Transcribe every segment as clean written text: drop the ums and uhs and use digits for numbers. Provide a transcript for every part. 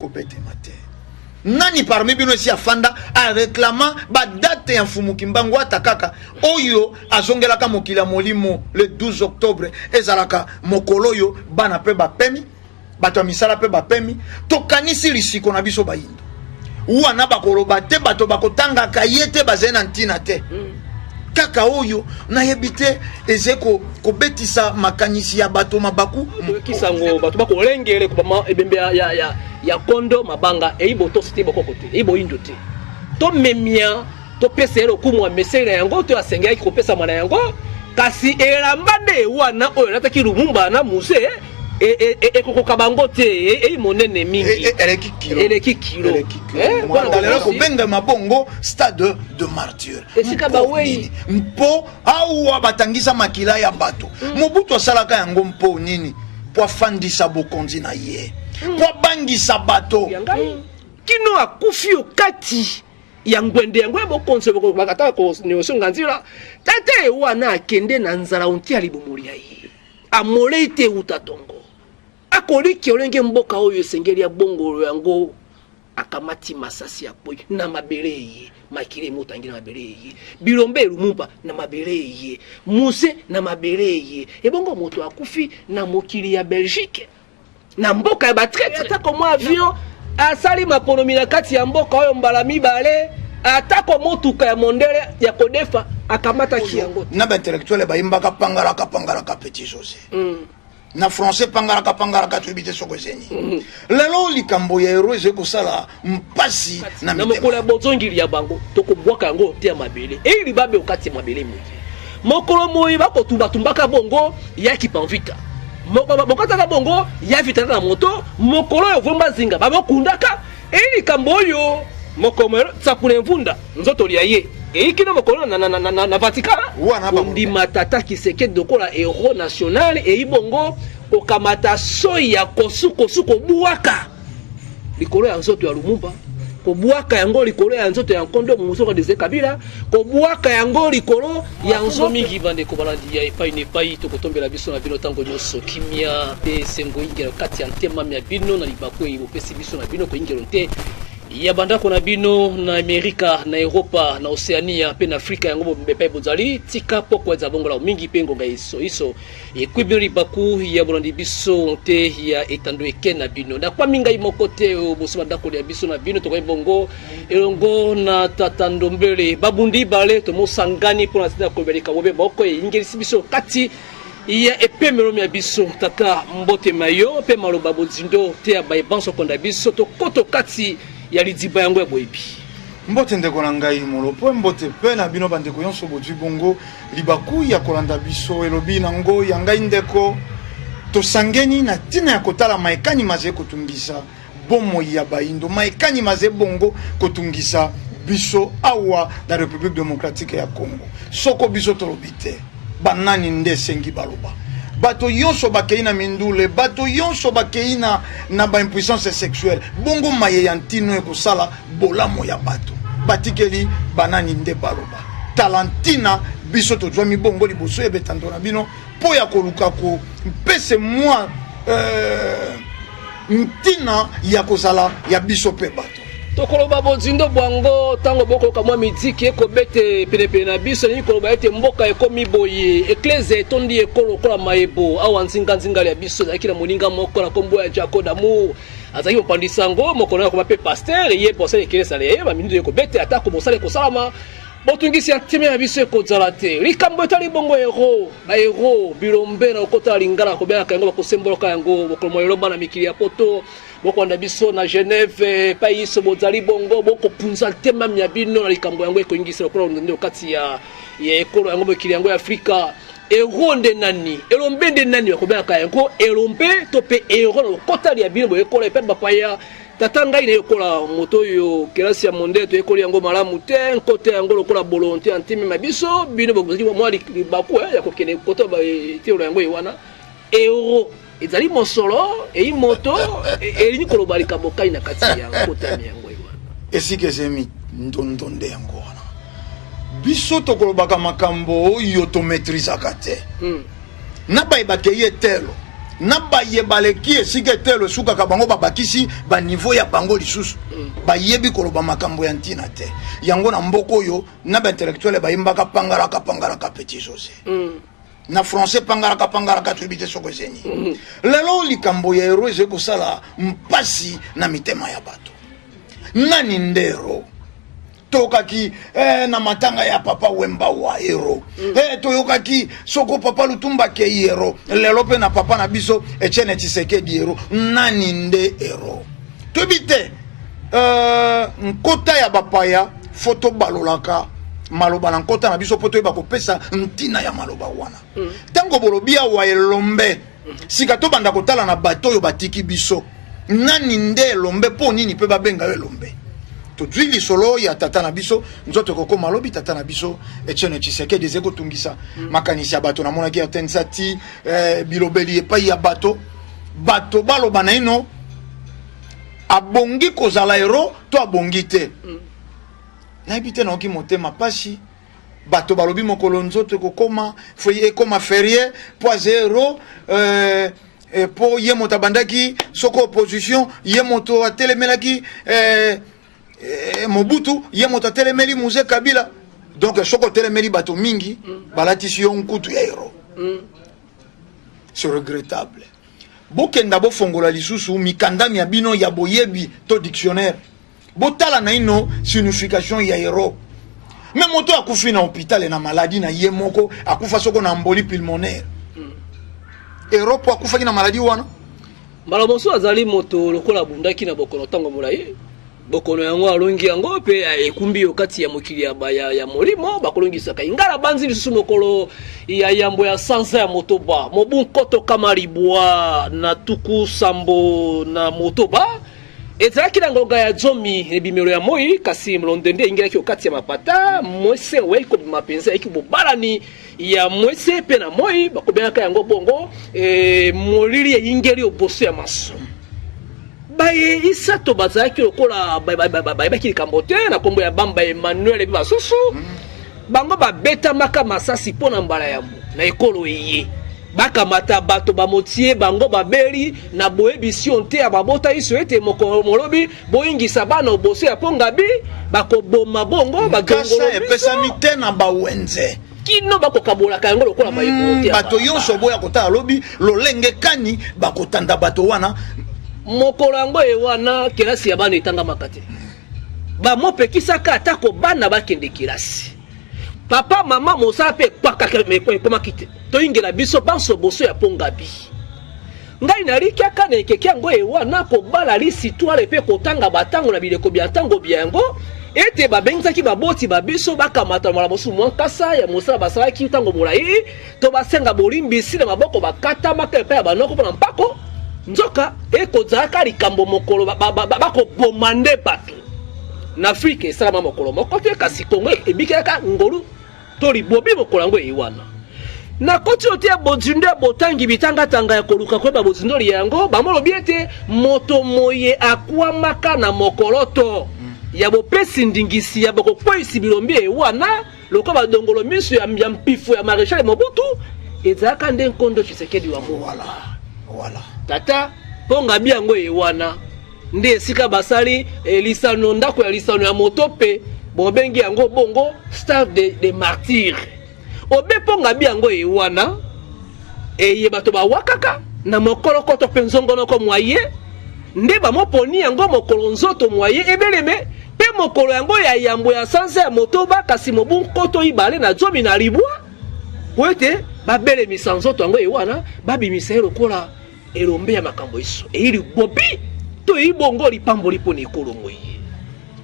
Kobete mate. Nani parmi bino si afanda a réclamant ba date ya mfumu kimbangu atakaka oyo azongelaka mokila molimo le 12 octobre ezalaka mokolo yo bana pe ba pemi bato misala pe ba pemi tokanisi lisiko na biso bayindo wana bakoloba te bato bakotanga kayete bazena ntina te kaka oyo na yebite ezeko kobetisa makanisi ya bato mabaku kisango bato bakolengele kubama ebembe ya kondo mabanga eibo to site boko te eibo indo te to memia to pesero kumwa mesera yango to asenga ki kopesa mana yango kasi elambande wana oyo nataki lumumba na muse ekoko bango te monene mingi eleki kilo mwandalelo kobenga mabongo stade de martyr esika bawei mpo awa batangisa makila ya bato mobutu asalaka yango mpo nini po afandisa bokonzi na ye po bangisa bato kino akufi okati ya ngwende yango bokonzi bakata ko neosonga nzira tate wana akende na nzala onti alibumuli ya ye amolei te utatongo akoliki olenge mboka oyo esengeli ya bongo yango akamati masasi ya boy na mabele ye makile motangi na mabele ye bilombe lumumba na mabele ye muse na mabele ye ebongo moto akufi na mokili ya Belgique na mboka ya batraite atako mo avion asali maponomi na kati ya mboka oyo mbala mibale atako motuka ya mondele ya kodefa akamata kiyango na ba intellectuel ba imbaka pangala petit José na français pangara tubite sokozeni lelo likambo ya hero ezeko sala mpasi na mitema na mokola bozongili ya bango tokobwaka yango te ya mabele e libabe okati ya mabele moye mokolo moyi bakotumbaka bongo ya kipanvita bokataka bongo ya vita na moto mokolo yo vomba zinga babokundaka e likambo oyo mokomero tsapule mvunda nzoto lia ye eikino mokolo na Vatican ndi matata Kisekedi dokola héros national eibongo okamata soya kosuko buwaka likolo ya nzoto ya Lumumba ko buwaka yango likolo ya nzoto ya Nkondo Musoko de Kabila ko buwaka yango likolo ya nzoto mingi bande ko balandi ya epai ne pai to kotombela biso na bino tango nyoso kimia pe sengo ingero kati ya ntema ya bino na libako ibo pesi biso na bino ko ingero nte ya bandako na bino na Amerika na Europa na Oceania pe na Afrika yango mbepe bozali tika poko za bongola mingi pengo ga iso ekwibiri baku ya bolandi biso te ya etando eke na bino na kwa minga imokote boso bandako ya biso na bino to bongo elongo na tatando mbele babundi bale to mosangani pona sida ko belika bobe boko ingilisi biso kati ya epemelo ya biso tata mbote mayo pe maloba bozindo te ya baibanso konda biso to koto kati ya lidiba yango ya boyebi mbote ndeko na ngai molopo mbote pe na bino bandeko yonso bozwi bongo libaku ya kolanda biso elobi nango ya ngai ndeko tosangeni na tina ya kotala maekani maze kotungisa bomo ya baindo maekani maze bongo kotungisa biso awa na République démocratique ya Congo soko biso tolobite banani nde sengi baloba bato yonso bakei na mindule bato yonso bakei na ba impuissance sexuelle bongo maye ya ntino ekosala bolamo ya bato batikeli banani nde baloba talantina biso tozwa mibongo liboso ebetando na bino po ya koluka ko mpese mwa ntina ya kozala ya biso pe bato tokoloba bozindo bwango tango boko kamwa mitiki ekobete penepene na biso ni koloba ete mboka ekomi boye ekleze etondi ekolo kola mayebo awa nzinga ya biso zaki na moninga moko na kombo ya Jacob Damour azaki mopandisa ngo mokolo ya komape pasteur ye posale kelesa le ba minuto ekobete atako mosale kosalama botungisi atime ya biso ekozala te likambo etali bongo hero bilombe na okota lingala kobeka yango bakosemboloka yango bokolo moyo na mikili ya poto bokonda biso na Genève pays bozali bongo bokopunza tema mya bino na likambo yango ekoingisa lokolo ndio kati ya ekolo yango mikili yango ya Afrika eronde nani elombe nde nani bakobeka yango elombe to pe ero na okota ya bino ekolo epe bapaya tatanga ine ekola moto yo kelasi ya monde to ekoli yango malamu te kote yango lokola volonté antime mabiso bino bozali mwa libaku ya kokene koto ba tiro yango ewana euro ezali mosolo ei moto elini koloba likambo kai na kati ya kote yango ewana esike zemi ndondonde yango wana biso to kolobaka makambo yo to maîtriser kate na ba ibakeye telo na bayebaleki esika te suka ka bango babakisi ba niveau ya bango lisusu bayebi koloba makambo ya ntina te yango na mboko oyo na ba intellectuel bayimbaka pangalaka petit José na français pangalaka tribité soko zeni lelo likambo ya hero eze kosala mpasi na mitema ya bato nani ndero tokaki na matanga ya papa Wemba wa hero toyokaki soko papa Lutumba ke hero lelo pe na papa na biso Etienne Tshisekedi hero nani nde hero tobite nkota ya bapaya foto balolaka maloba na nkota na biso poto yeba kopesa ntina ya maloba wana tango bolobia wa elombe sika to banda kotala na bato oyo batiki biso nani nde elombe po nini pe babenga elombe to dwili solo ya tata na biso nzoto koko malobi tata na biso Etienne Tshisekedi zeko tungisa makanisi ya bato na mona ki atensati bilobeli epai ya bato baloba na ino abongi kozala hero to abongi te na ebite na oki motema pasi bato balobi mokolo nzoto kokoma foye koma férié po zero po ye moto abandaki soko opposition ye moto atelemelaki Mobutu ye moto atelemeli Mzee Kabila donc soko telemeli bato mingi balatisi yo nkutu ya hero c'est regrettable bokenda bo fongola lisusu mikandami ya bino ya boyebi to dictionnaire botala na ino signification ya hero mais moto akufi na hôpital na maladie na ye moko akufa soko na emboli pulmonaire hero po akufa ki na maladie wana mbalamoso azali moto lokola bundaki na bokono tango molayi bokono yango alongi yango pe ekumbi okati ya mokili ya molimo bakolongisaka ingala banzi lisusu mokolo ya yambo ya sansa ya motoba mobunkoto kamaribwa na tuku sambo na motoba ezalaki na ngonga ya zomi ebimelo ya moi kasi mlondende ingilaki okati ya mapata mwese weko mapenza eki bobalani ya mwese pe na moi bakobenaka yango bongo molili ingeli oboso ya maso baye isato bazaki lokola bayebaki likambo te na kombo ya bamba Emmanuel basusu bango babeta maka masasi pona mbala ya mu na ekolo eye bakamata bato bamotie bango babeli na boyebision te ya babota iso ete molobi boyingisa bana oboso ya pongabi bakoboma bongo bagongolo epesami te na bawenze kino bakokabolaka yango lokola bayibo te bato yonso boya kotala lobi lolenge kani bakotanda bato wana mokolo yango ewana kelasi ya bana etanga makate bamopekisaka atako bana bakende kelasi papa mama mosala pe pakakekoma kite toyingela biso banso boso ya pongabi ngai nalikiaka na ekeki yango ewana kobala lisitwale pe kotanga batango na bileko bya ntango byango ete babengisaki baboti babiso bakamata mala bosu mwankasa ya mosala basalaki ntango molayi to basenga bolimbisi na maboko bakata maka epai ya banoko mpona mpako nzoka ekozalaka likambo mokolo bakobomande bato na Afrika esalama mokolo moko te kasi Kongo ebikaka ngolu to libobi mokolo yango ewana na koti otia bozinde botangi bitanga-tanga ya koluka kweba bozindoli yango bamolobi ete moto moye akwamaka na mokoloto ya bopesi ndingisi ya bokokweyisi bilombi ewana loko badongolo miso ya mpifu ya Maréchal Mobutu ezalaka nde nkondo Tshisekedi wa voilà tata ponga biango ewana nde esika basali lisano ndako ya lisano ya motope bobengi yango bongo stade de martyr obe ponga biango ewana eye bato bawakaka na mokolo koto penzongono ko mwaye nde bamoponi yango mokolo nzoto mwaye ebeleme pe mokolo yango ya yambo ya sansa ya motoba kasi mobunkoto ibale na zomi na libwa poete babele misanzoto yango ewana babimisa lokola elombe ya makambo iso eili bobi to ibongo lipamboli poni ekolo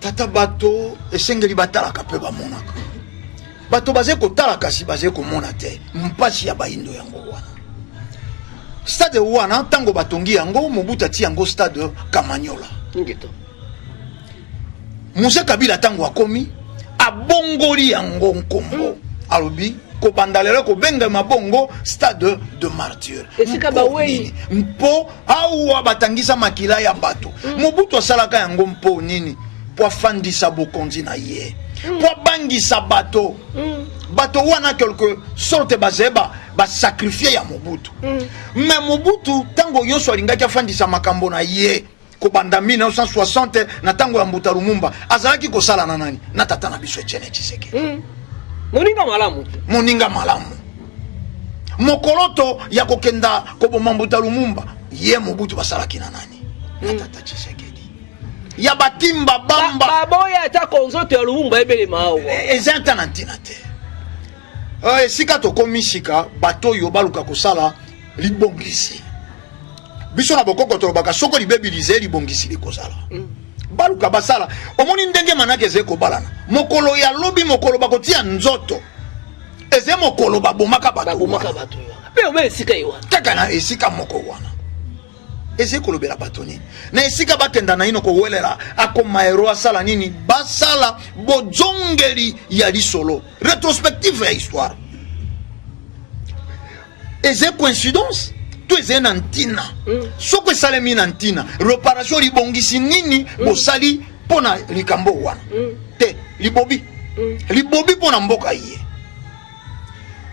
tata bato esengeli batalaka pe bamonaka bato baze kotala kasi baze komona te mpasi ya baindo yango wana stade wana tango batongi yango Mobutu ati yango stade Kamanyola ngito Mzee Kabila tango akomi abongoli yango nkombo alobi ko bandalelo ko benga mabongo stade de martyr esika bawei mpo awa batangisa makila ya bato Mobutu asalaka yango mpo nini po afandisa bokonzi na ye po bangisa bato bato wana quelque sorte bazeba ba sacrifier ya Mobutu mais Mobutu tango yonso alingaki afandisa makambo na ye ko banda 1960 na tango ya Mbuta Lumumba azalaki ko sala na nani na tata na biso Etienne Tshisekedi moninga malamu mokoloto ya kokenda ko bomba Mbuta Lumumba ye Mobutu basalaki na nani na tata Tshisekedi ya batimba bamba baboya ta konzoto ya Lumumba ebele mawo ezanta na ntina te sika tokomi sika bato yo baluka kosala libongisi biso na bokoko tolobaka soko libebilize libongisi likozala baluka basala omoni ndenge manake eze kobalana mokolo ya lobi mokolo bakotia nzoto eze mokolo babomaka bato pe obe sika yiwa kaka na esika moko wana eze kolobela bato nini na esika bakenda na ino kowelela akoma hero asala nini basala bojongeli ya lisolo rétrospective ya histoire eze coïncidence to eze na ntina soko esalemi na ntina réparation libongisi nini bosali pona likambo wana te libobi pona mboka ye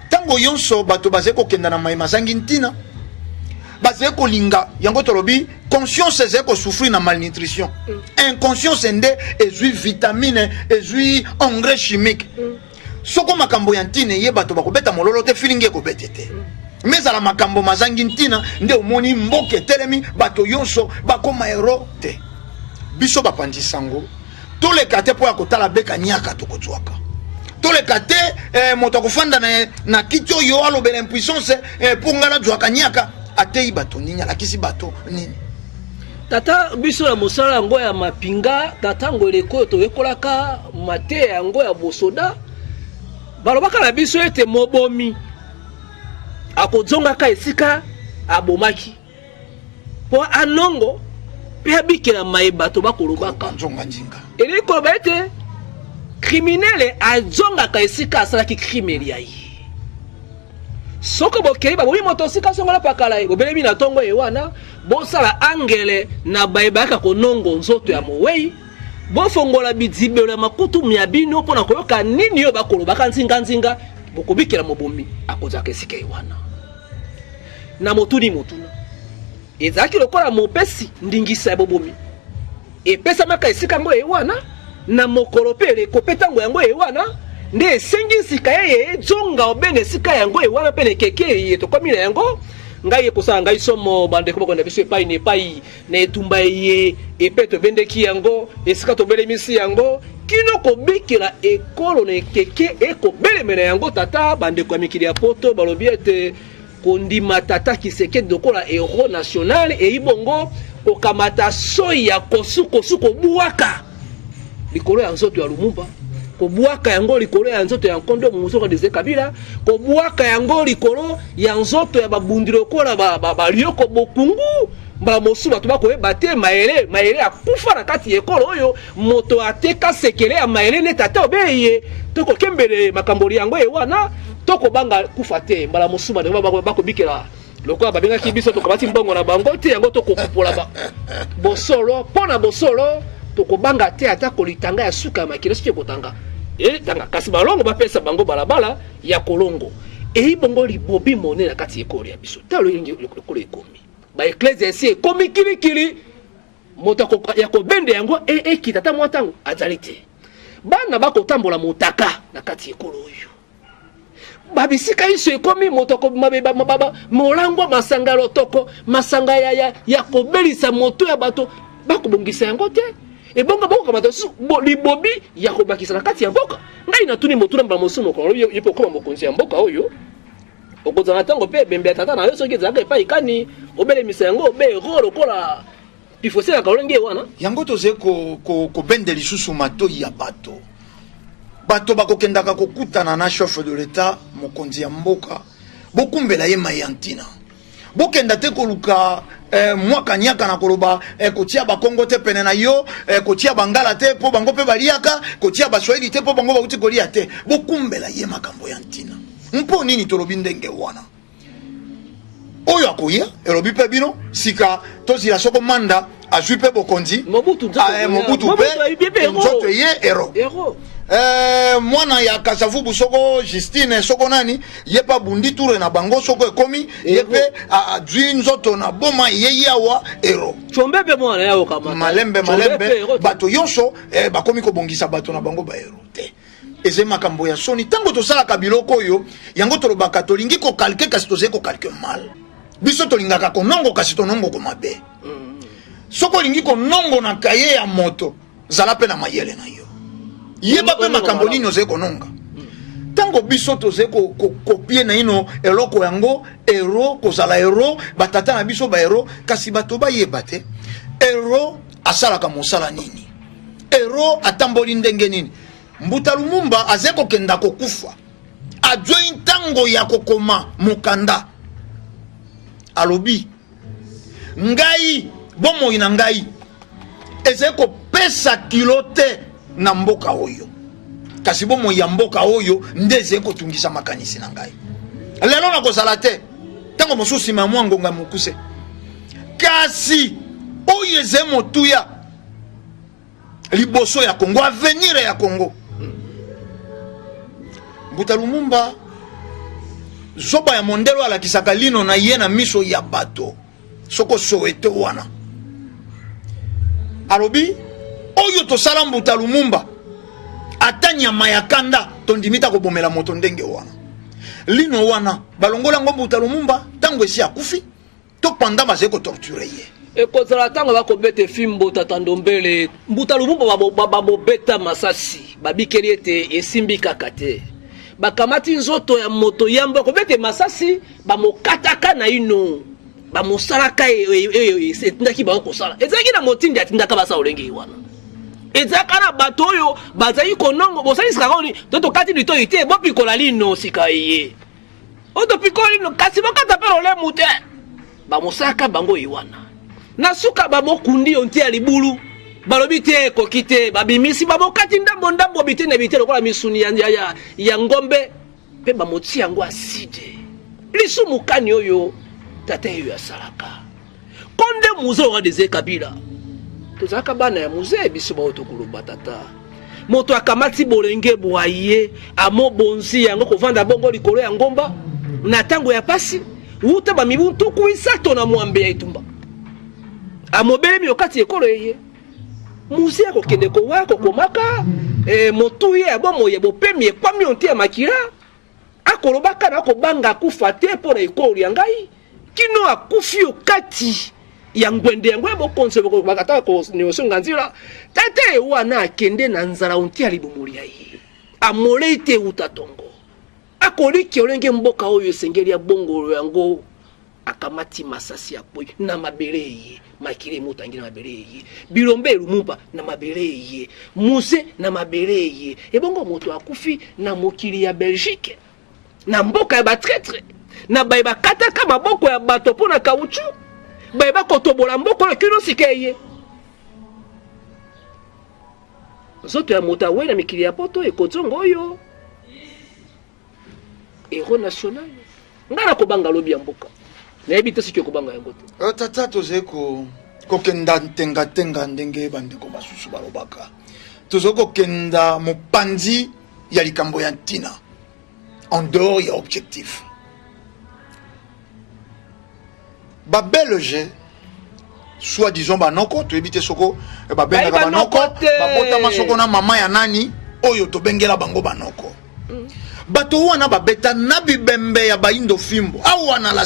tango yonso bato baze kokenda na mayema zangi ntina baze kolinga yango tolobi conscience eze ko souffrir na malnutrition inconscience nde ezui vitamine ezui engrais chimique soko makambo ya ntina ye bato bakobeta mololo te feeling ekobete te mais ala makambo mazangi ntina nde omoni mboke telemi bato yonso bakoma hero te biso bapandi sango toleka te po ya kotala beka nyaka tokozwaka toleka te moto akofanda na kiti oyo alobela impuissance po ngana zwaka nyaka atei bato nini alakisi bato nini tata biso na mosala yango ya mapinga tata ngo eleko toyekolaka mate yango ya bosoda balobaka na biso ete mobomi akozongaka esika abomaki po anongo pe abikela mayeba to bakolobaka nzonga njinga eleko ba ete criminel azongaka esika asalaki crime ya ye soko bokei babomi moto sika songola pakala ye bobelemi na tongo ye wana bosala angele na bayebaka konongo nzoto ya mowei bofongola bidibelo ya makutu ya bino mpona koyoka nini yo bakolobaka nzinga bokobikela mobomi akozaka esika ye wana na motuni motuna ezalaki lokola mopesi ndingisa ya bobomi epesamaka esika yango ye wana na mokolo pe elekopeta yango yango ye wana nde esengisika ye ezonga obene esika yango ye wana mpe nekeke ye tokomi na yango ngai ekosala ngai somo bandeko bakonda biso epai na epai na etumba ye epe tobendeki yango esika tobelemisi yango kino kobikela ekolo na ekeke ekobelemela yango tata bandeko ya mikili ya poto balobi ete kondima tata Tshisekedi lokola héros national eibongo kokamata soi ya kosu kobuaka likolo ya nzoto ya Lumumba kobuaka yango likolo ya nzoto ya Nkondo Musoka Desire Kabila kobuaka yango likolo ya nzoto ya babundiro lokola balioko bokungu mbala mosu bato bakoyeba te mayele akufa na kati ekolo oyo moto ateka sekele ya mayele ne tata obeye tokokembele makamboli yango ye wana tokobanga kufa te mbala mosu bato bakobikela lokola babengaki biso tokabati mbongo na bango te yango tokokupola bosolo mpona bosolo tokobanga te ata kolitanga ya suka ya makilo soki ekotanga tanga kasi balongo bapesa bango balabala ya kolongo eibongo libobi monene na kati ekolo ya biso talo lokolo ekomi baeklese esi ekomi kilikili moto ya kobende yango ekita ata mwa ntango azali te bana bakotambola motaka na kati ekolo oyo babisika iso ekomi moto molangwa masanga lotoko masanga ya kobelisa moto ya bato bakobongisa yango te ebonga bakokamata libobi ya kobakisa na kati ya mboka ngai natuni motuna mbala mosu mokolo yepo okoma mokonzi ya mboka oyo okozala ntango mpe ebembe ya tata na yo soki ezalaka epai kani obelemisa yango obe ero lokola pifoselaka olenge wana yango toze kobende lisusu matoi ya bato bakokendaka kokutana na chef de l'état mokonzi ya mboka bokumbela ye mai ya ntina bokenda te koluka mwaka nyaka na koloba kotia bakongo te pene na yo kotia bangala te po bango pe baliaka kotia baswahili te po bango bauti kolia te bokumbela ye makambo ya ntina mpo nini tolobi ndenge wana oyo akoya elobi pe bino sika tozila soko manda azwi pe bokonzi Mobutu pe nzoto ye ero mwana ya Kasavubu soko Justine soko nani ye pa bundi tour na bango soko ekomi ye pe azwi nzoto na boma ye yawa ero chombe pe mwana yao kama malembe bato yonso bakomi ko bongisa bato na bango ba ero te eze makambo ya soni tango tosala kabiloko yo yango tolobaka tolingi ko calquer kasi toze ko calquer mal biso tolingaka ko nongo kasi to nongo ko mabe soko lingi ko nongo na kaye ya moto zala pe na mayele na yo yeba pe makambo nini oze ko nonga tango biso toze ko kopie na ino eloko yango ero kozala ero batata na biso ba ero kasi bato ba yeba te ero asala ka mosala nini ero atamboli ndenge nini Mbuta Lumumba azeko kenda kokufa adjoi ntango ya kokoma mukanda alobi ngai bomo ina ngai ezeko pesa kilote na mboka oyo kasi bomo ya mboka oyo ndeze ko tungisa makanisi na ngai lelo na kozala te tango mosusi mamwa ngonga mukuse kasi oyo ezemo tuya liboso ya Kongo avenir ya Kongo Mbuta Lumumba zoba ya mondelo ala kisaka lino na yena miso ya bato soko soweto wana alobi oyo tosala Mbuta Lumumba atanya mayakanda tondimita ko bomela moto ndenge wana lino wana balongola ngo Mbuta Lumumba tango esi akufi to panda baze ko torturer ye ekozala tango bakobete fimbo tatandombele Mbuta Lumumba babobeta masasi babikeli ete esimbi kaka te bakamati nzoto ya moto yambo kobete masasi bamokataka na ino bamosalaka etindaki bakosala ezaki na motindi atindaka basa olenge wana ezaka na bato oyo bazali konongo bosalisaka koni tokati lito ite bopikola lino sika ye otopikola lino kasi bokata pe olemu te bamosalaka bango iwana na suka bamokundi onti ya libulu balobi te kokite babimisi babokati ndambo bitene bitene lokola misuni ya ngombe pe bamoti yango aside lisu mukani oyo tata yo asalaka konde muzo wa deze Kabila tozaka bana ya muze biso ba otokuluba tata moto akamati bolenge boye amo bonzi yango kovanda bongo likolo ya ngomba na tango ya pasi uta ba mibuntu kuisato na mwambe ya itumba amobele miokati ekolo yeye muze ko kende ko wako komaka motu ye abomo ye bopemi ekwami onti ya makira akolobaka na ko banga kufa te pona ekolo ya ngai kino akufi okati ya ngwende yango ya bokonse bakata ko niosonga nzira tate wana akende na nzara onti ya libumuli ya ye amole ite utatongo akoliki olenge mboka oyo esengeli ya bongo yango akamati masasi ya poi na mabele ye makire mutangi na mabele ye bilombe Lumumba na mabele ye muse na mabele ye ebongo moto akufi na mokili ya Belgique na mboka ya batretre na bayeba kataka maboko ya bato pona kauchu bayeba kotobola mboko ya kino sikeye zoto ya moto awe na mikili ya poto ekotongo oyo héros national ngana kobanga lobi ya mboka na ebite sikyo kobanga yango te tata tozeko kokenda tenga ndenge bandeko basusu balobaka tozoko kenda mopandi ya likambo ya ntina en dehors ya objectif babelge soit disons banoko to ebite soko babengaka banoko babotama soko na mama ya nani oyo tobengela bango banoko bato wana babeta na bibembe ya baindo fimbo awa na la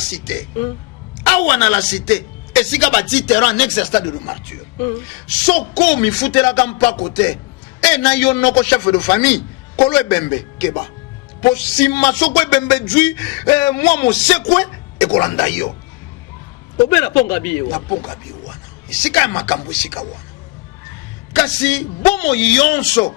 cité esika bati terrain next stade de martyr soko mifutelaka mpako te na yo noko chef de famille kolo ebembe keba po sima soko ebembe dwi mwa mosekwe ekolanda yo obera ponga biyo na ponga biyo wana esika ya makambo esika wana kasi bomo yonso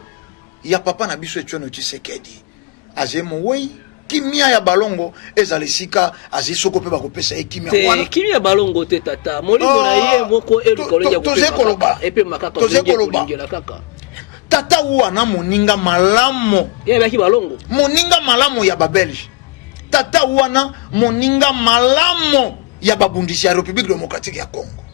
ya papa na biso Etienne Tshisekedi azemo wei kimia ya balongo ezali sika azisoko pe bakopesa ekimia wana kimia ya balongo te tata molimo na ye moko elikoleja kopesa epe makaka tozekoloba kaka tata wana moninga malamo ya baki balongo moninga malamo ya babelge tata wana moninga malamo ya babundisi ya République démocratique ya Congo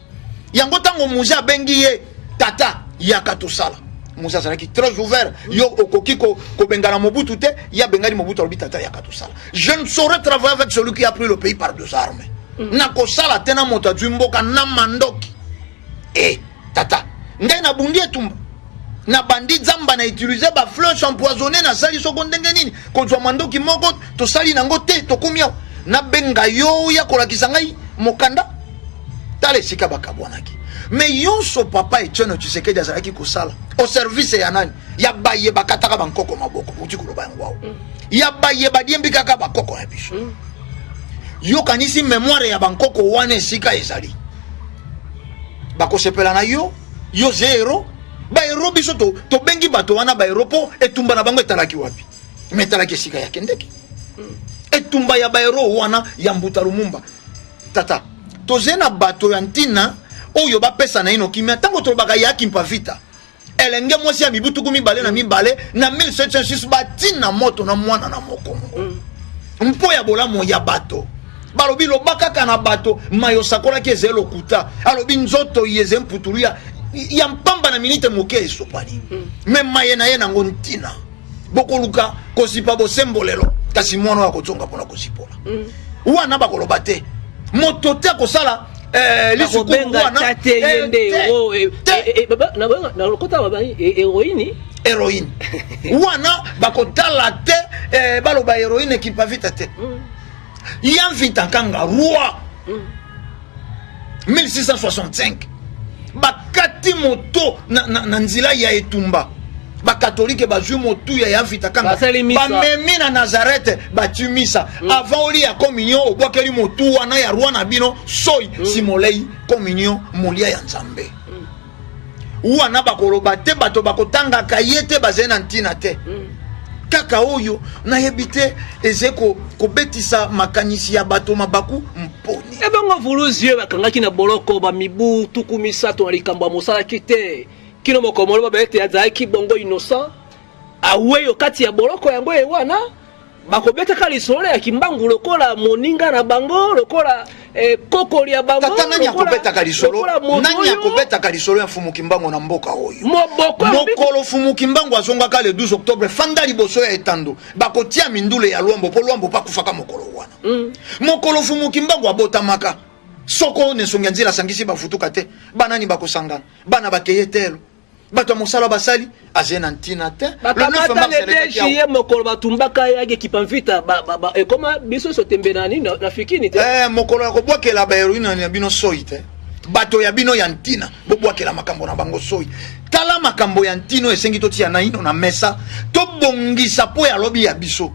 yango tango muza bengiye tata yaka tosala muza salaki très ouvert yo okoki ko bengala Mobutu te ya bengali Mobutu alobi tata yaka tosala je ne saurais travailler avec celui qui a pris le pays par deux armes na kosala tena moto mboka na mandoki tata ngai na bundi etumba na bandi zamba na utiliser ba flèche empoisonnée na sali soko ndenge nini kozwa mandoki moko to sali nango te to kumia na benga yo ya kolakisa ngai mokanda tale sika bakabwanaki mais yonso papa Etienne Tshisekedi azalaki kosala au service ya nani ya baye bakataka bankoko maboko uti kuloba yango ya baye badiembi kaka bakoko na biso yo kanisi mémoire ya bankoko wane sika ezali bakosepela na yo zero ba hero biso to bengi bato wana ba hero po etumba na bango etalaki wapi metalaki sika ya kendeki etumba ya ba hero wana ya Mbuta Lumumba tata tozena bato ya ntina oyo bapesa na ino kimia tango tolobaka yaki mpa vita elenge mwasi ya mibutu kumi bale na mibale na 1706 batina moto na mwana na mokongo mpo ya bolamo ya bato balobi lobaka kana bato mayo sakola ki ezelo kuta alobi nzoto yeze mputulu ya mpamba na minite moke esopani me maye na ye nango ntina bokoluka kosipa bosembolelo kasi mwana wa kotonga pona kosipola wana bakoloba te moto te kosala héroïne wana bakotala te baloba héroïne qui pavita te ya vita kanga roi 1665 bakati moto na nzila ya etumba bakatolike bazwi motu ya vita kanga bamemi na Nazareth batumisa avant oli ya communion obwakeli motu wana ya roi na bino soy simolei communion molia ya nzambe wana bakoloba te bato bakotanga kayete bazena ntina te kaka oyo na yebite ezeko kobetisa makanisi ya bato mabaku mponi ebongo vuluzie bakangaki na boloko ba mibu tukumisa to alikambo mosala kite kino mokomolo babete azaki bongo innocent aweyo kati ya boloko yango wana bakobeta kali sole ya kimbangu lokola moninga na bango lokola kokoli ya bango tata nani akobeta kali solo nani akobeta kali solo ya fumu kimbangu na mboka oyo mokolo fumu kimbangu azonga ka le 12 octobre fanda liboso ya etando bakotia mindule ya Luambo po Luambo pa kufaka mokolo wana mokolo fumu kimbangu abotamaka soko ne songa nzila sangisi bafutuka te banani bakosangana bana bakeyetelo bato mosala basali azena ntina te le 9 mars juillet mokolo batumbaka yage kipamvita ekoma biso sotembe nani na fikini te mokolo ya kobwakela ba heroine na bino soyi te bato ya bino ya ntina bobwakela makambo na bango soyi tala makambo ya ntino esengi totia na ino na mesa tobongisa po ya lobi ya biso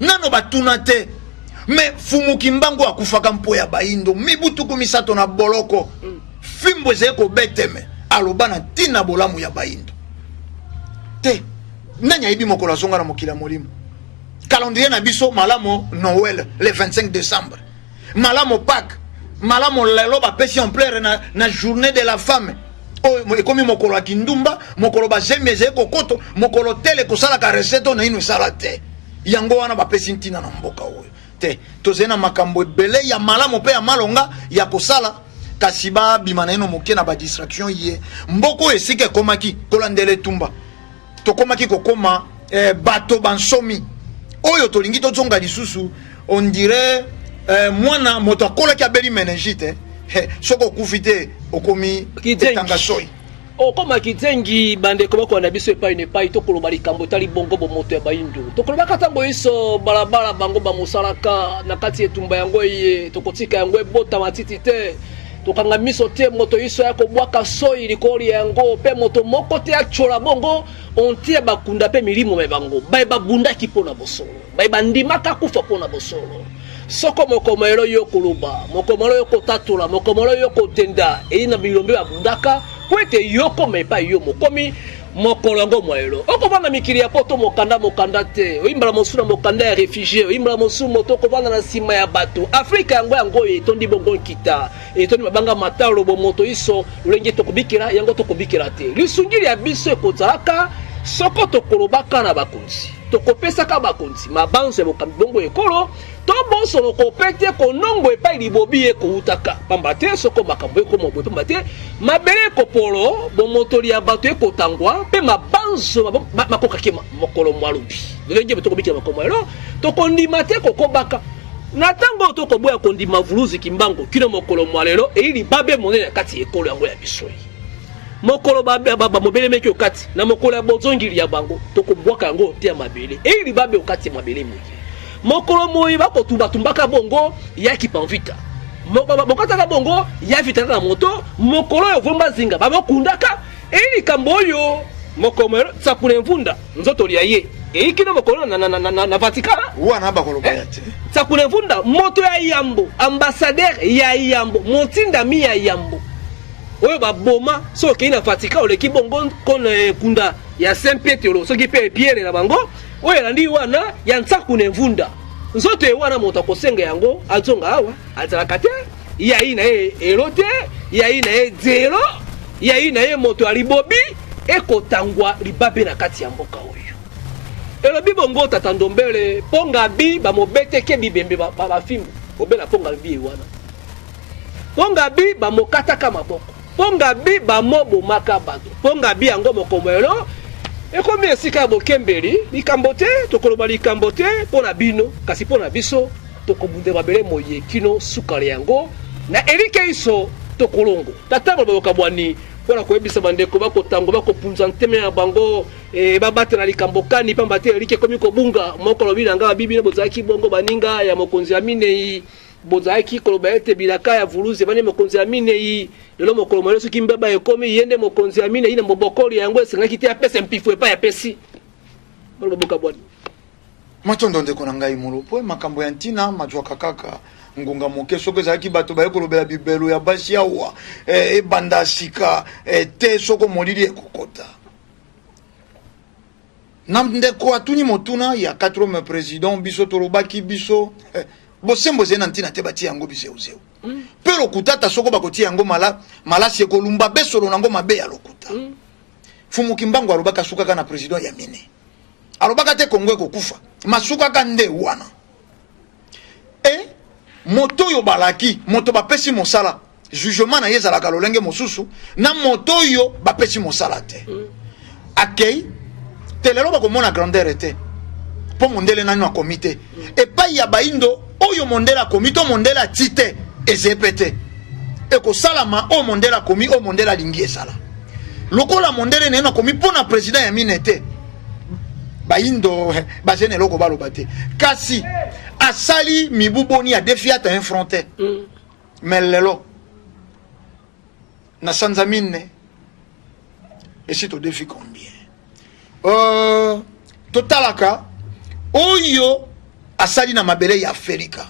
nano batuna te me fumu kimbangu akufaka mpo ya baindo mibutuku misato na boloko fimbo ezeko beteme aloba na tina bolamu ya baindo te nanya ibi mokolo azonga na mokila molimo calendrier na biso malamo Noël le 25 décembre malamo Pâques malamo lelo bapesi en plein na journée de la femme ekomi mokolo akindumba mokolo bazemi ezeko koto mokolo tele kosala ka recette na ino esala te yango wana bapesi ntina na mboka oyo te tozena makambo ebele ya malamo pe ya malonga ya kosala kasi babima na ino moke na badistraction ye mboko esika ekomaki kolandela etumba tokomaki kokoma bato bansomi oyo tolingi tozonga lisusu on dirait mwana moto akolaki abeli meningite soko okufi te okomi etanga soyi okoma kizengi bandeko bako na biso epai ne pai tokoloba likambo tali bongo bomoto ya baindu tokoloba katango iso balabala bango bamosalaka na kati etumba yango ye tokotika yango ebota matiti te tokanga miso te moto iso ya kobwaka soyi likoli yango pe moto moko te achola bongo ontie bakunda pe milimo me bango bai babundaki pona bosolo bai bandimaka kufa pona bosolo soko mokomelo yo kuluba mokomelo yo kotatula mokomelo yo kotenda ina bilombe babundaka kwete yoko mepa yo mokomi mokolongo moelo okobana mikili ya poto mokanda te oimbala mosuna mokanda ya réfugié oimbala mosu moto kobana na sima ya bato Afrika yango etondi bongo kita etondi mabanga matalo bo moto iso lenge tokobikira yango tokobikira te lisungili ya biso ekozalaka soko tokolobaka na bakonzi tokopesaka bakonzi mabanzo ya bokambi bongo ekolo to bosolo kopete konongo epai libobi ekoutaka pamba te soko makambo ekoma boye pamba te mabele ekopolo bomotoli ya bato ekotangwa mpe mabanzo makokaki mokolo mwalobi lolenge tokobikila makolo mwalo tokondima te kokobaka na ntango tokoboya kondima vuluzi kimbango kino mokolo mwalelo eyili babe monene kati ekolo yango ya biso mokolo bamobele meki okati na mokolo ya bozongili ya bango tokobwaka yango te ya mabele eyili babe okati ya mabele moye mokolo moyi bakotumbatumbaka bongo ya kipanvita bokataka bongo ya vitaka na moto mokolo oyo vomba zinga babokundaka eyili kambo oyo mokolo moyo tsapule mvunda nzoto lia ye eyikino mokolo na Vatican wana bakoloba ya te tsapule mvunda moto ya Yambo ambassadeur ya Yambo motindami ya Yambo oyo baboma soki na Vatican oleki bongo kona kunda ya Saint Pietro soki pe Pierre na bango oyo landi wana ya ntsakune mvunda nzoto ewana moto akosenga yango azonga awa azalaka te yayi na ye erote yayi na ye zero yayi na ye moto alibobi ekotangwa libabe na kati ya mboka oyo elobi bongo tata Ndombele ponga bi bamobeteke bibembe bafimbu obela ponga bi ewana ponga bi bamokataka maboko ponga bi bamobomaka bato ponga bi yango mokomelo ekomi esika bokembeli likambo te tokoloba likambo te mpona bino kasi mpona biso tokobunde mabele moye kino sukale yango na erike iso tokolongo tatango babokabwani mpona koyebisa bandeko bakotango bakopunza nteme ya bango babatela likambo kani pamba te erike ekomi kobunga mokolo binanga babibina bozalaki bongo baninga ya mokonzi ya minei bozalaki koloba ete bilaka ya vuluzi bane mokonzi ya minei lelo mokolo mwelo soki mbeba ekomi yende mokonzi ya minei na mobokoli yango esengaki te apesa mpifu epai apesi bolo boka bwani matondo ndeko na ngai molopo makambo ya ntina majwaka kaka ngunga moke soko ezalaki bato baye kolobela bibelo ya basi awa ebanda sika te soko molili ekokota na ndeko atuni motuna ya 4 président biso tolobaki biso bosembo zena ntina te bati yango biseuzeu pe lokutata soko bakoti yango malasi ekolumba besolo nango mabe ya lokuta fumu kimbango alobaka sukaka na président ya mine alobaka te kongo ekokufa masukaka nde wana moto yo balaki moto bapesi mosala jugement na yezalaka lolenge mosusu na moto yo bapesi mosala te akei telelo bakomona grandeur te po mondele nani akomi te epai ya baindo oyo mondele akomi to mondele ati te ezepe te ekosalama oyo mondele akomi oyo mondele alingi esala lokola mondele nene akomi mpona président ya mine te baindo bazene loko baloba te kasi asali mibuboni ya defiata infronté mais lelo na sanza mine esi to défi combien totalaka oyo asali na mabele ya Afrika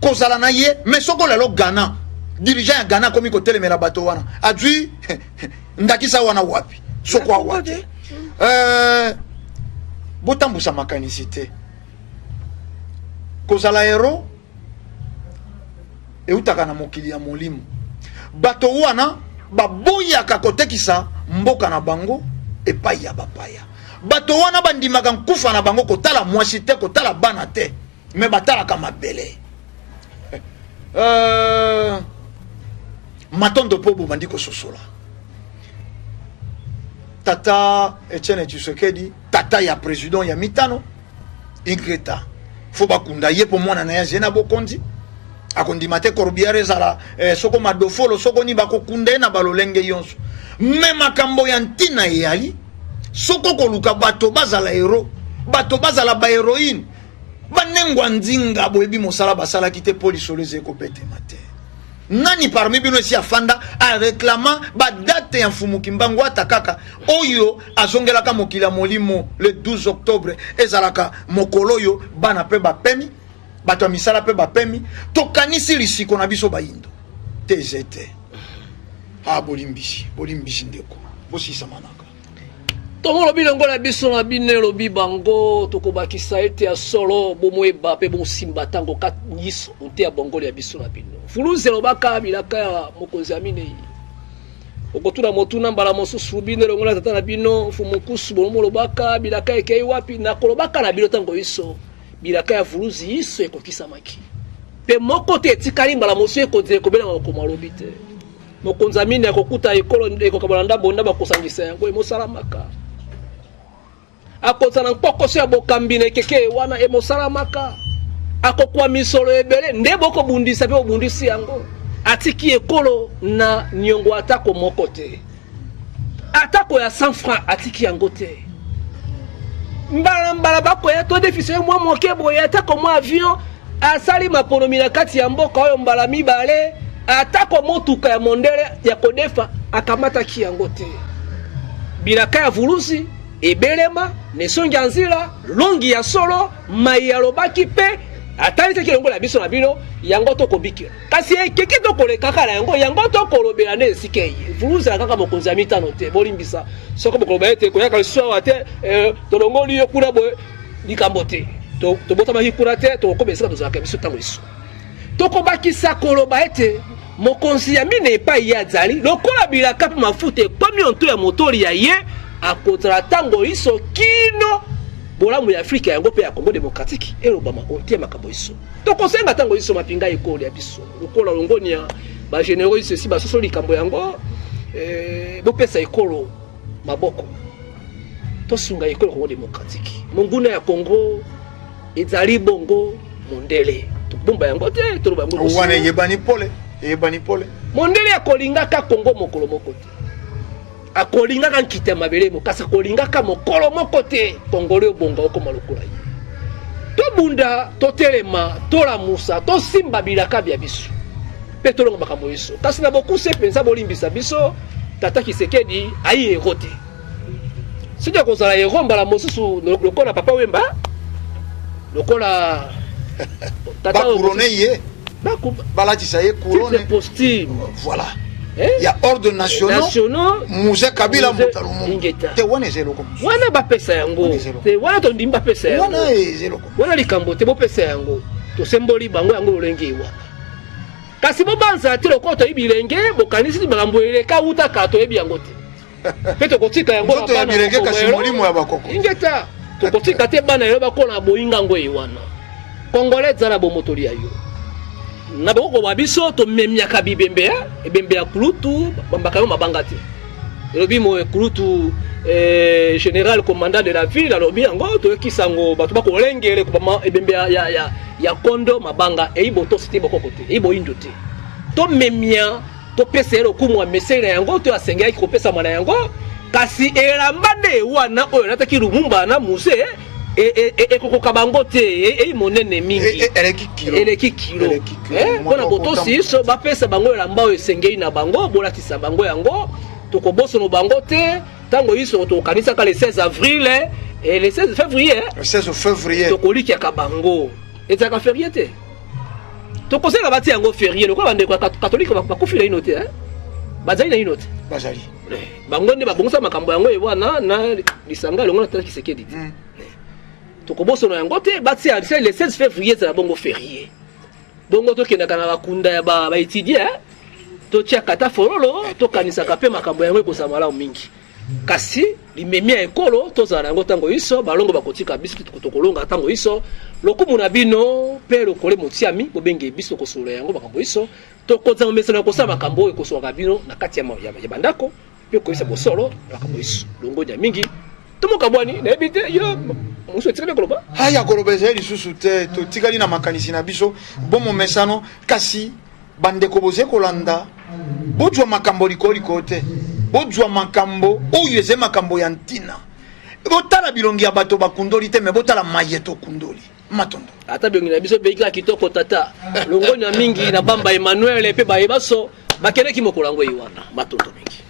kozala na ye mais soko lelo Ghana dirigeant ya Ghana komi kotelemela bato wana adui ndakisa wana wapi soko awate botambusa makanisi te kozala hero eutaka na mokili ya molimo bato wana baboyaka kotekisa mboka na bango epai ya bapaya bato wana bandimaka nkufa na bango kotala mwasi te kotala bana te me batalaka mabele matondo po bobandi kososola tata Etienne Tshisekedi tata ya président ya mitano Ingreta fo bakunda ye po mwana na ya zena bokondi akondima te Corbière ezala soko madofolo soko ni bakokunda na balolenge yonso me makambo ya ntina eyali soko koluka bato bazala hero bato bazala ba héroïne banengwa nzinga boyebi mosala basala kite polisolo zeko bete mate nani parmi bino si afanda a réclama ba date ya mfumu kimbango atakaka oyo azongelaka mokila molimo le 12 octobre ezalaka mokolo yo bana pe bapemi bato misala pe bapemi tokanisi lisiko na biso baindo tezete bolimbisi ndeko bosisa manaka tongo lobi longo na biso na bine lobi bango tokobakisa ete ya solo bomoyeba pe bonsimba tango kanyiso nte ya bongolo ya biso na bino fuluze lobaka bilaka ya mokonzi ya minei okotuna motuna mbala mosusu bino longola tata na bino fumukusu bomo lobaka bilaka ekei wapi na kolobaka na bino tango iso bilaka ya vuluzi iso ekokisa maki pe moko te etikali mbala mosu ekodire kobela makoma lobi te mokonza mine akokuta ekolo ekokabala ndambo ndaba kosangisa yango emosalamaka akozana mpokoso ya bokambine keke wana emosalamaka akokwa misolo ebele nde boko bundisa pe obundisi yango atiki ekolo na nyongo atako moko te atako ya 100 francs atiki yango te mbala bako ya to déficit mwa moke boye atako mwa avion asali maponomi na kati ya mboka oyo mbala mibale atako motuka ya mondele ya kodefa akamata ki yango te bilaka ya vulusi ebelema nesongi ya nzila longi ya solo mai ya lobaki pe atali te kilongo la biso na bino yango to kobikira kasi keke to kolekaka na yango to kolobela ne sikei vulusi kaka mokonzi ya mitano te bolimbisa soko bokoloba ete koyaka lisuwa te tolongoli yo kuna boye likambo te to botama hikura te to kobeseka tozalaka biso tango iso tokobakisa koloba ete mokonzi ya mine epai ye azali lokola bilaka mpe mafuta ekomi onto ya motori ya ye akozala tango iso kino bolamu ya afrika yango mpe ya congo démocratique elobama onte ya makambo iso tokosenga tango iso mapinga ekolo ya biso lokola longoni ya bagénéraux iso esi basoso likambo yango bopesa ekolo maboko tosunga ekolo congo démocratique monguna ya congo ezali bongo mondele tobomba yango te toloba yango wana yebani pole mondele akolingaka congo mokolo moko te akolingaka nkita mabele mokasa akolingaka mokolo moko te kongole obonga okoma lokola ye tobunda totelema tolamusa tosimba bilaka bya biso mpe tolonga makambo yeso kasi na bokuse mpenza bolimbisa biso tata Kisekedi ayi ero te soki akozala ero mbala mosusu lokola papa Wemba lokola tata bakurone ye balatisa ye couronne voilà il y a ordre national Moussa Kabila Moutalumu te wana ezelo wana bapesa yango te wana tondimba pesa yango wana ezelo wana likambo te bopesa yango to semboli bango yango lolenge wana kasi bobanza te lokolo to ibilenge bokanisi makambo eleka uta kato yebi yango te pe to kotika yango na bana bilenge kasi molimo ya bakoko ingeta to kotika te bana yo bakola boyinga ngo wana Congolais zala bomotoli ayo na boko babiso to memiaka bibembe ebembe ya kulutu bambaka yo mabanga te lobi mo kulutu général commandant de la ville lobi yango to kisango batu bako lengele ko ebembe ya kondo mabanga eibo to site boko kote eibo indo te to memia to pesero kumwa mesera yango to asenga ki kopesa mwana yango kasi elambande wana oyo nataki lumumba na muse ekokoka bango te monene mingi eleki kilo mpona botosi iso bapesa bango elamba oyo esengei na bango bolatisa bango yango tokobosono bango te ntango iso tokanisaka le 16 avril et le 16 février tokolikiaka bango ezalaka ferie te tokosenga batia yango ferie lokola bandeko ya katolike bakufi na ino te bazali na ino te bango nde babongisa makambo yango ewana na lisanga elongo na tata Kisekedi te tokobosono yango te batia le 16 février ezala bongo ferie bongo tokendaka na bakunda ya baétudie totiaka ata fololo tokanisaka mpe makambo yango ekosa malamu mingi kasi limemi ya ekolo tozala yango ntango iso balongo bakotika biso tokolonga ntango iso lokumu na bino mpe lokole motiami bobenge biso kosola yango makambo iso tokozanga mesano ya kosala makambo oyo ekosolaka bino na kati ya bandako mpe koyebisa bosolo makambo iso longo ya mingi tomoka bwani nayebi te yo musu etikali koloba haya koloba ezali lisusu te totikali na makanisi na biso bomo mesano kasi bandeko boze kolanda bozwa makambo likoliko te bozwa makambo oyo eze makambo ya ntina botala bilongi ya bato bakundoli te me botala mayeto kundoli matondo ata bilongi na biso beikila kitoko tata longoni ya mingi na bamba Emmanuel pe bayebaso bakeleki mokolo yango iwana matondo mingi